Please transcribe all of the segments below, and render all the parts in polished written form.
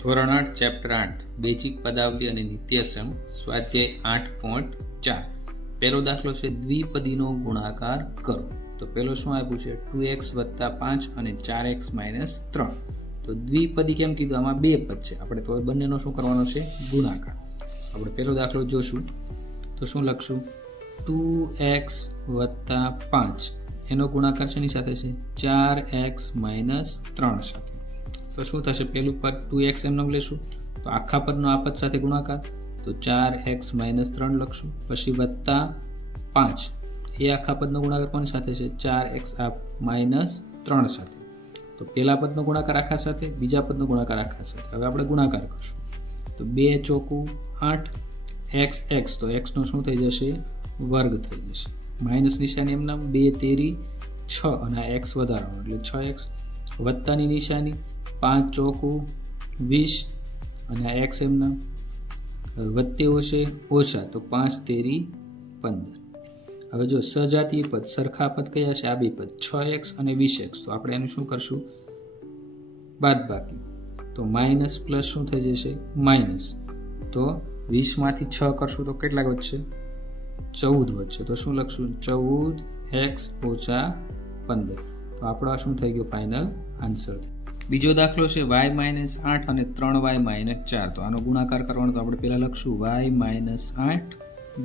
ધોરણ 8 chapter 8 basic પદાવલી અને નિત્યસમ સ્વાધ્યાય 8.4 પહેલો દાખલો છે દ્વિપદીનો ગુણાકાર કરો. તો પહેલો શું આપ્યું છે 2x + 5 અને 4x - 3. તો દ્વિપદી કેમ કીધું? આમાં બે પદ છે, આપણે તો બંનેનો શું કરવાનો છે? ગુણાકાર. આપણે પહેલો દાખલો જોશું તો શું લખશું? 2x + 5 એનો ગુણાકાર શેની સાથે છે? 4x - 3 સાથે. તો શું થશે? પહેલું પદ 2x એમ નામ લેશું, તો આખા પદનો આ પદ સાથે ગુણાકાર, તો 4x - 3 લખશું. પછી વત્તા 5 એ આખા પદનો ગુણાકાર કોની સાથે છે? 4x - 3 સાથે. તો પહેલા પદનો ગુણાકાર આખા સાથે, બીજા પદનો ગુણાકાર આખા સાથે. હવે આપણે ગુણાકાર કરશું તો 2 ચોકું 8 x તો x નો શું થઈ જશે? વર્ગ થઈ જશે. માઇનસ નિશાની એમ નામ 2 તેરી 6 અને આ x વધારવાનો એટલે 6x. વત્તાની નિશાની 5 ચોકું 20 અને આ x એમ નામ. વત્તે ઓછે ઓછા તો 5 તેરી 15. હવે જો સજાતીય પદ સરખા પદ કયા છે? આ બે પદ 6x અને 20x. તો આપણે એનું શું કરશું? બાદબાકી. તો માઇનસ પ્લસ શું થઈ જશે? માઇનસ. તો 20 માંથી 6 કરશું તો કેટલા વધશે? 14 વધશે. તો શું લખશું? 14x - 15. તો આપણો શું થઈ ગયો? Final answer. બીજો દાખલો છે y - 8 અને 3y - 4. તો આનો ગુણાકાર કરવાનો, તો આપણે પહેલા લખશું y - 8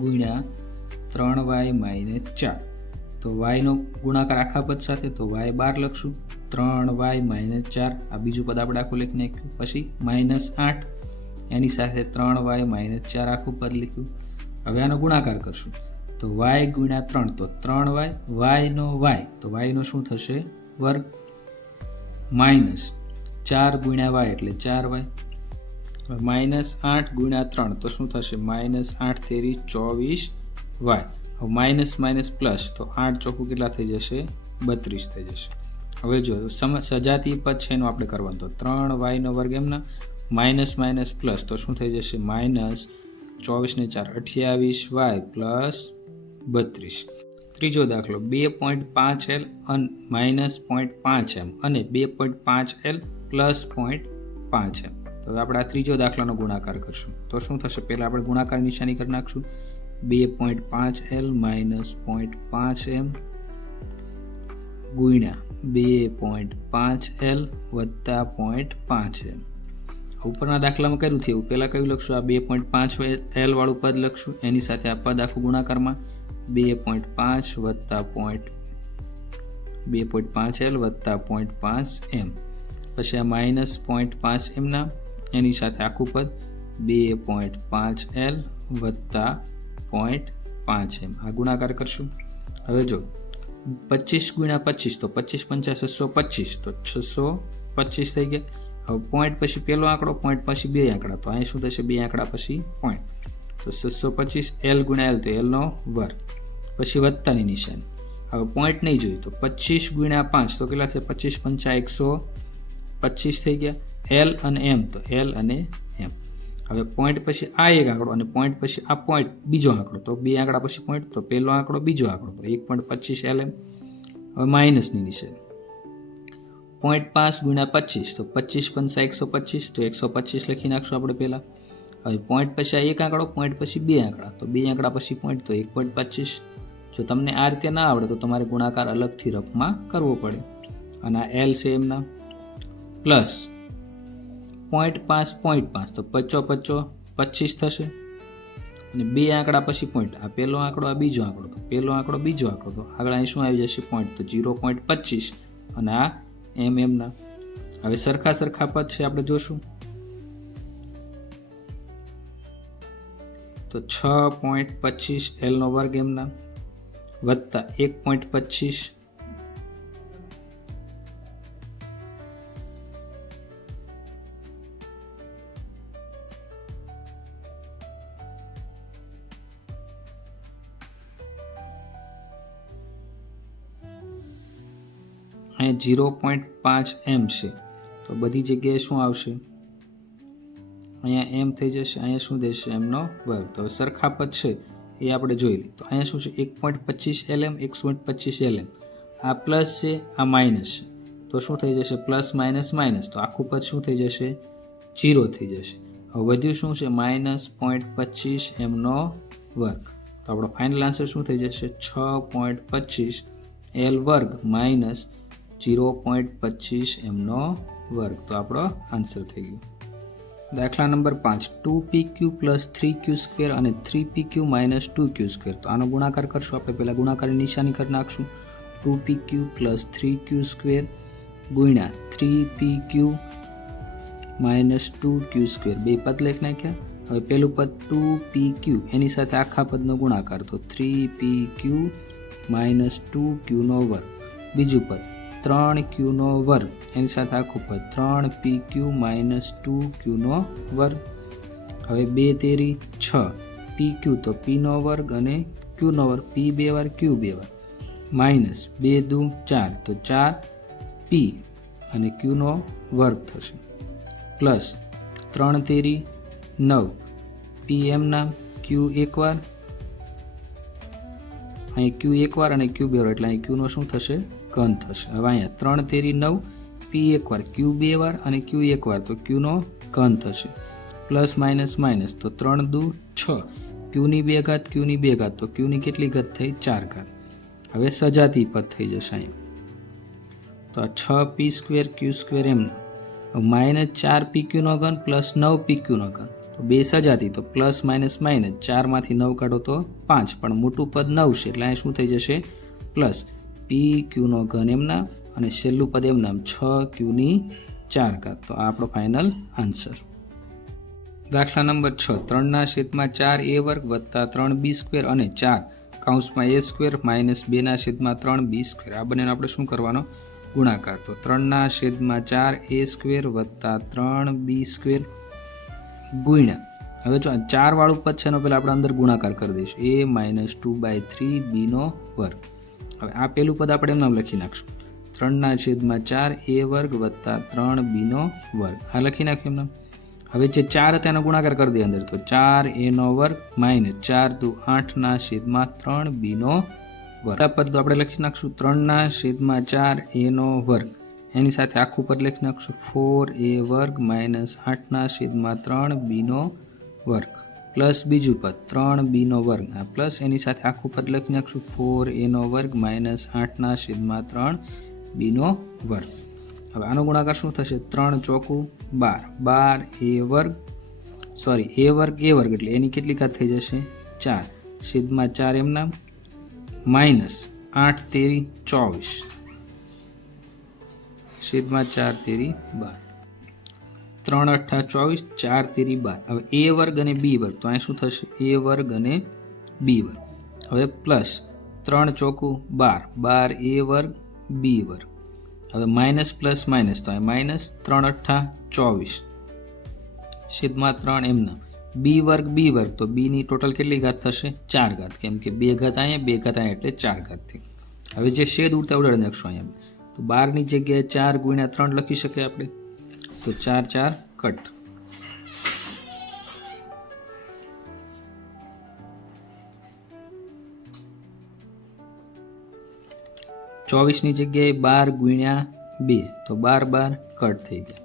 ગુણ્યા 3y - 4. તો y નો ગુણાકાર આખા પદ સાથે, તો y બાર લખશું. 3y - 4 આ બીજું પદ આપણે આખું લખી નાખ્યું. પછી -8 એની સાથે 3y - 4 આખું પદ લખ્યું. હવે આનો ગુણાકાર કરશું તો y ગુણ્યા 3 તો 3y, y નો y તો y નો શું થશે? વર્ગ. માઇનસ 4 ગુણ્યા y એટલે 4y. -8 ગુણ્યા 3 તો શું થશે? -8 તેરી 24y. હવે માઇનસ માઇનસ પ્લસ તો 8 ચોખ્ખું કેટલા થઈ જશે? 32 થઈ જશે. હવે જો સજાતીય પદ છે એનું આપણે કરવાનું, તો 3y નો વર્ગ એમના માઇનસ માઇનસ પ્લસ તો શું થઈ જશે? -24 ને 4 28y પ્લસ 32. ત્રીજો દાખલો 2.5l -0.5m અને 2.5l + 0.5m. તો હવે આપણે આ ત્રીજો દાખલાનો ગુણાકાર કરશું તો શું થશે? પહેલા આપણે ગુણાકાર નિશાની કરી નાખશું. 2.5l - 0.5m ગુણ્યા 2.5l + 0.5m. ઉપરના દાખલામાં કર્યું છે એવું પહેલાં કયું લખશું? આ 2.5l વાળું પદ લખશું, એની સાથે આ પદ આખું ગુણાકારમાં 2.5 + 2.5l + 0.5m. પછી આ -0.5m ના એની સાથે આખું પદ 2.5l + 0.5m. આ ગુણાકાર કરશું. હવે જો 25 ગુણ્યા 25 તો 25 × 5 = 625, તો 625 થઈ ગયા. હવે પોઈન્ટ પછી પહેલો આંકડો, પોઈન્ટ પછી બે આંકડા, તો અહીં શું થશે? બે આંકડા પછી પોઈન્ટ, તો 625 l ગુણ્યા l તો l નો વર્ગ. પછી વત્તાની નિશાની. હવે પોઈન્ટ નહીં જોયું તો 25 ગુણ્યા 5 તો કેટલા થશે? 25 × 5 125 થઈ ગયા. l અને m તો l અને m. હવે પોઈન્ટ પછી આ એક આંકડો અને પોઈન્ટ પછી આ પોઈન્ટ બીજો આંકડો, તો બે આંકડા પછી પોઈન્ટ, તો પહેલો આંકડો બીજો આંકડો, તો 1.25 lm. હવે માઇનસની નિશાની. 0.5 ગુણ્યા 25 તો 25 × 125 તો 125 લખી નાખશું આપણે પહેલાં. હવે પોઈન્ટ પછી આ એક આંકડો, પોઈન્ટ પછી બે આંકડા, તો બે આંકડા પછી પોઈન્ટ, તો 1.25. જો તમને આ રીતે ના આવડે તો તમારે ગુણાકાર અલગથી રફમાં કરવો પડે. અને આ એલ છે એમના પ્લસ 0.5 તો 55 25 થશે. અને બે આંકડા પછી પોઈન્ટ, આ પહેલો આંકડો આ બીજો આંકડો, તો પહેલો આંકડો બીજો આંકડો, તો આગળ અહીં શું આવી જશે? પોઈન્ટ, તો 0.25 અને આ એમના. હવે સરખા સરખા પદ છે આપણે જોશું તો 6.25 l નો વર્ગ એમના વત્તા 1.25 અહીંયા 0.5m છે, તો બધી જગ્યાએ શું આવશે? અહીંયા m થઈ જશે, અહીંયા શું દેશે? એમનો વર્ગ. તો સરખા પદ છે એ આપણે જોઈ લઈએ. તો અહીંયા શું છે? 1.25 lm 1.25 lm. આ પ્લસ છે, આ માઇનસ છે, તો શું થઈ જશે? પ્લસ માઇનસ માઇનસ, તો આખું પદ શું થઈ જશે? 0 થઈ જશે. હવે વધ્યું શું છે? -0.25 mનો વર્ગ. તો આપણો ફાઇનલ આન્સર શું થઈ જશે? 6.25 L વર્ગ માઇનસ 0.25 mનો વર્ગ. તો આપણો આન્સર થઈ ગયો. દાખલા નંબર 5 2pq + 3q² અને 3pq - 2q². તો આનો ગુણાકાર કરશું આપણે. પહેલાં ગુણાકારની નિશાની કરી નાખશું. 2pq + 3q² ગુણ્યા 3pq - 2q². બે પદ લખી નાખ્યા. હવે પેલું પદ 2pq એની સાથે આખા પદનો ગુણાકાર, તો 3pq - 2q નો વર્ગ. બીજું પદ 3q નો વર્ગ એની સાથે આખું પદ 3pq - 2q નો વર્ગ. હવે 2 તેરી 6 pq તો p નો વર્ગ અને q નો વર્ગ, p 2 વાર q 2 વાર, માઇનસ 2 દુ 4 તો 4p અને q નો વર્ગ થશે, પ્લસ 3 તેરી 9 p એમના q એક વાર, અહીં q એક વાર અને q 2 વાર, એટલે અહીં q નો શું થશે? ઘન થશે. હવે અહીંયા 3 તેરી 9 p એક વાર, q 2 વાર અને q એક વાર, તો q નો ઘન થશે, પ્લસ માઇનસ માઇનસ, તો 3 દુ 6 q ની 2 ઘાત q ની 2 ઘાત, તો q ની કેટલી ઘાત થઈ? 4 ઘાત. હવે સજાતી પદ થઈ જશે અહીંયા. તો 6p² q² એમના, -4pq નો ઘન પ્લસ 9pq નો ઘન, તો બે સજાતી, તો પ્લસ માઇનસ માઇનસ, 4 માંથી 9 કાઢો તો 5, પણ મોટું પદ 9 છે એટલે અહીં શું થઈ જશે? પ્લસ pq નો ઘન એમના અને છેલ્લું પદ એમના 6q ની 4 ઘાત. તો આ આપણો ફાઇનલ આન્સર. દાખલા નંબર 6 3/4a² વત્તા 3b² અને 4 (a² - 2/3b²). આ બંનેનો આપણે શું કરવાનો? ગુણાકાર. તો 3/4a² વત્તા 3b² ગુણ્યા, હવે જો 4 વાળું પદ છે એનો પહેલાં આપણે અંદર ગુણાકાર કરી દઈશું, a - 2/3b નો વર્ગ. હવે આ પેલું પદ આપણે એમ નામ લખી નાખશું, 3/4a² વત્તા 3b નો વર્ગ. આ લખી નાખ્યું એમ. હવે જે 4 હતા એનો ગુણાકાર કરી દઈએ અંદર, તો 4a નો વર્ગ માઇનસ 4 દુ 8/3b નો વર્ગ. આ પદ આપણે લખી નાખશું 3/4a નો વર્ગ એની સાથે આખું પદ લખી નાખશું 4a વર્ગ માઇનસ 8/3b નો વર્ગ, પ્લસ બીજું પદ 3b નો વર્ગ, પ્લસ એની સાથે આખું પદ લખી નાખશું 4a નો વર્ગ માઇનસ 8/3b નો વર્ગ. હવે આનો ગુણાકાર શું થશે? 3 ચોકું 12, 12a વર્ગ, સોરી a વર્ગ એટલે એની કેટલી ઘાત થઈ જશે? 4/4 એમના, માઇનસ 8 તેરી 24 (4 તેરી 12), 3 8 24, 4 તેરી 12. હવે a વર્ગ અને b વર્ગ, તો અહીં શું થશે? a વર્ગ અને b વર્ગ. હવે પ્લસ 3 ચોકું 12, 12a વર્ગ b વર્ગ. હવે માઇનસ પ્લસ માઇનસ, તો અહીં માઇનસ 3 8 24 (3 એમના), b વર્ગ તો b ની ટોટલ કેટલી ઘાત થશે? 4 ઘાત, કેમ કે 2 ઘાત અહીંયા 2 ઘાત અહીંયા એટલે 4 ઘાત થઈ. હવે જે છેદ ઉડતા ઉડાડી નાખશું અહીંયા, તો 12 ની જગ્યાએ 4 ગુણ્યા 3 લખી શકીએ આપણે, તો 4 4 કટ. ચોવીસની જગ્યાએ 12 ગુણ્યા 2, તો 12 કટ થઈ ગયા.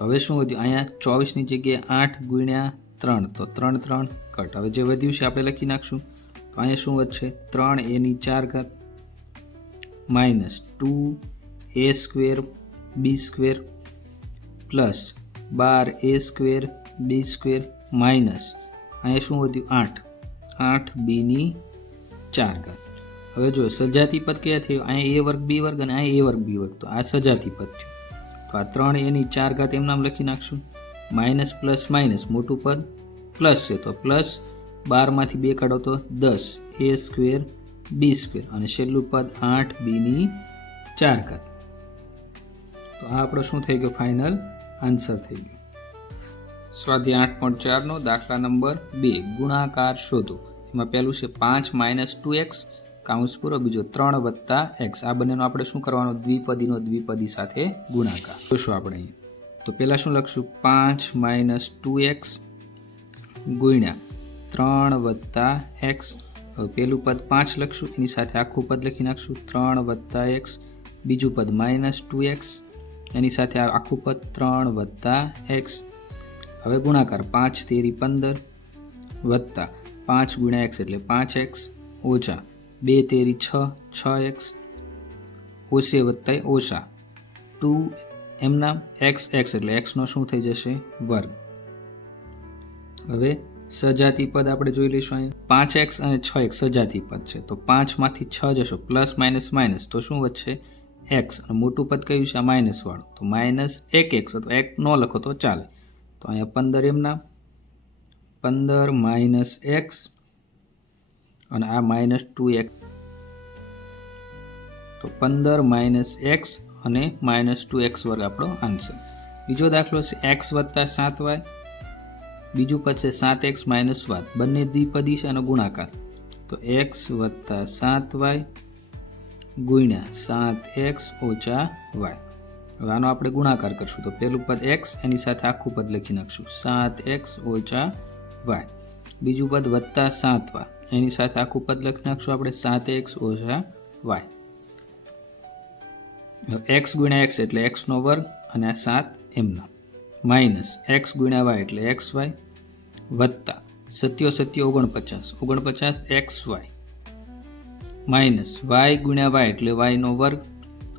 હવે શું વધ્યું? અહીંયા 24ની જગ્યાએ 8 ગુણ્યા 3, તો 3 3 કટ. હવે જે વધ્યું છે આપણે લખી નાખશું, તો અહીંયા શું વધશે? 3a ની 4 ઘાત minus 2a² b² plus 12a² b² minus અહીંયા શું વધ્યું? 8b ની 4 ઘાત. હવે જો સજાતી પદ કયા થયું? અહીંયા a વર્ગ b વર્ગ અને અહીંયા a વર્ગ b વર્ગ, તો આ સજાતી પદ થયું. તો આ 3a ની 4 ઘાત એમ નામ લખી નાખશું, માઇનસ પ્લસ માઇનસ, મોટું પદ પ્લસ છે તો પ્લસ 12 માંથી 2 કાઢો તો 10a² b² અને છેલ્લું પદ 8b ની 4 ઘાત. તો આ આપણો શું થઈ ગયો? ફાઇનલ આન્સર થઈ ગયો. સ્વાધ્યાય 8.4 નો દાખલા નંબર 2 ગુણાકાર શોધો. એમાં પહેલું છે 5 - 2x કૌંસ પૂરો, બીજો 3 વત્તા x. આ બંનેનો આપણે શું કરવાનો? દ્વિપદીનો દ્વિપદી સાથે ગુણાકાર જોશું આપણે અહીંયા. તો પહેલાં શું લખશું? 5 - 2x ગુણ્યા 3 વત્તા x. હવે પહેલું પદ 5 લખશું, એની સાથે આખું પદ લખી નાખશું 3 વત્તા x. બીજું પદ -2x એની સાથે આખું પદ 3 વત્તા x. હવે ગુણાકાર 5 તેરી 15 વત્તા 5 ગુણ્યા એક્સ એટલે 5x ઓછા 2 તેરી 6 6x ઓછે વત્તા ઓછા 2 એમના એક્સ એટલે એક્સનો શું થઈ જશે વર્ગ. હવે સજાતી પદ આપણે જોઈ લઈશું. અહીંયા 5x અને 6x સજાતી પદ છે તો 5 માંથી 6 જશો પ્લસ માઇનસ માઇનસ તો શું વધશે x અને મોટું પદ કયું છે આ માઇનસ વાળું તો માઇનસ 1x અથવા 1 ન લખો તો ચાલે. તો અહીંયા 15 એમના 15 માઇનસ x અને આ માઇનસ 2x તો 15 માઇનસ x અને માઇનસ 2x વર્ગ આપણો આન્સર. બીજો દાખલો છે x વત્તા 7y. બીજું પદ છે 7x માઇનસ y. બંને દ્વિપદી છે અને ગુણાકાર તો x વત્તા 7y ગુણ્યા 7x ઓછા y. હવે આનો આપણે ગુણાકાર કરશું તો પહેલું પદ x એની સાથે આખું પદ લખી નાખશું 7x ઓછા y. બીજું પદ વત્તા 7y એની સાથે આખું પદ લખી નાખશું આપણે 7x ઓછા y. x ગુણ્યા x એટલે x નો વર્ગ અને આ 7 એમના માઇનસ x ગુણ્યા y એટલે xy વત્તા 7 49 xy માઇનસ y ગુણ્યા y એટલે y નો વર્ગ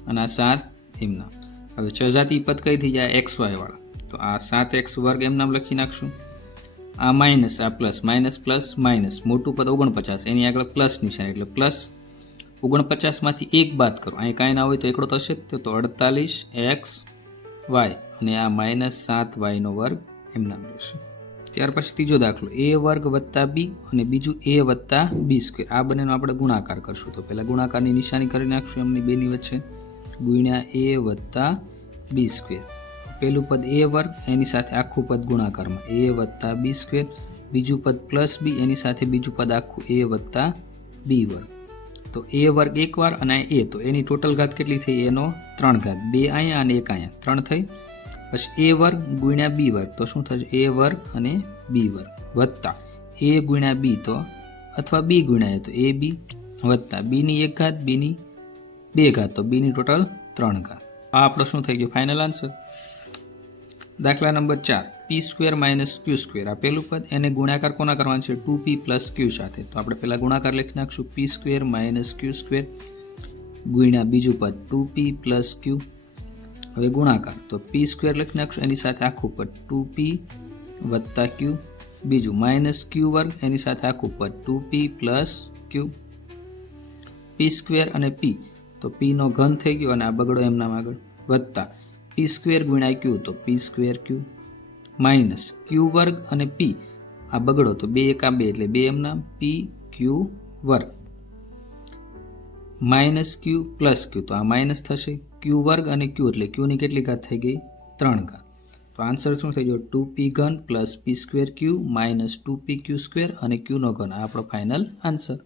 અને આ 7 એમના. હવે સજાતી પદ કઈ થઈ જાય xy વાળા તો આ 7x વર્ગ એમનામ લખી નાખશું. આ માઇનસ આ પ્લસ માઇનસ પ્લસ માઇનસ મોટું પદ 49 એની આગળ પ્લસ નિશાન એટલે પ્લસ 49 માંથી 1 બાદ કરો અહીં કાંઈ ના હોય તો એકડો થશે તો 48xy અને આ માઇનસ 7y નો વર્ગ એમનામ રહેશે. ત્યાર પછી ત્રીજો દાખલો a વર્ગ વત્તા b અને બીજું a વત્તા b સ્ક્વેર. આ બંનેનો આપણે ગુણાકાર કરશું તો પહેલા ગુણાકારની નિશાની કરી નાખશું એમની બેની વચ્ચે ગુણ્યા a વત્તા b સ્ક્વેર. પહેલું પદ a વર્ગ એની સાથે આખું પદ ગુણાકારમાં a વત્તા b સ્ક્વેર. બીજું પદ પ્લસ b એની સાથે બીજું પદ આખું a વત્તા b વર્ગ. તો a વર્ગ એક વાર અને a તો એની ટોટલ ઘાત કેટલી થઈ એનો 3 ઘાત 2 અહીંયા અને 1 અહીંયા 3 થઈ. પછી a વર્ગ ગુણ્યા b વર્ગ તો શું થશે a વર્ગ અને b વર્ગ વત્તા a ગુણ્યા b તો અથવા b ગુણ્યા a તો ab વત્તા b ની 1 ઘાત b ની 2 ઘાત તો b ની ટોટલ 3 ઘાત. આ આપણો શું થઈ ગયો ફાઇનલ આન્સર. દાખલા number 4 p square minus q square. આ પહેલું પદ એને ગુણાકાર કોના કરવાનું છે 2p પ્લસ q સાથે તો આપણે પહેલા ગુણાકાર લખી નાખશું p square minus q square ગુણ્યા બીજું પદ 2p પ્લસ q. હવે ગુણાકાર તો p સ્ક્વેર લખી નાખશું એની સાથે આખું પદ 2p વત્તા q. બીજું માઇનસ q વર્ગ એની સાથે આખું પદ 2p plus q. p square અને p તો p નો ઘન થઈ ગયો અને આ બગડો એમનામ આગળ વત્તા p સ્ક્વેર ગુણ્યા q તો p square q minus q વર્ગ અને p આ બગડો તો 2 એકા 2 એટલે 2 એમનામ p q વર્ગ માઇનસ q પ્લસ q તો આ માઇનસ થશે q વર્ગ અને q એટલે q ની કેટલી ઘાત થઈ ગઈ 3 ઘાત. તો આન્સર શું થઈ ગયો 2p ઘન plus p square q minus 2pq square અને q નો ઘન આ આપણો ફાઇનલ આન્સર.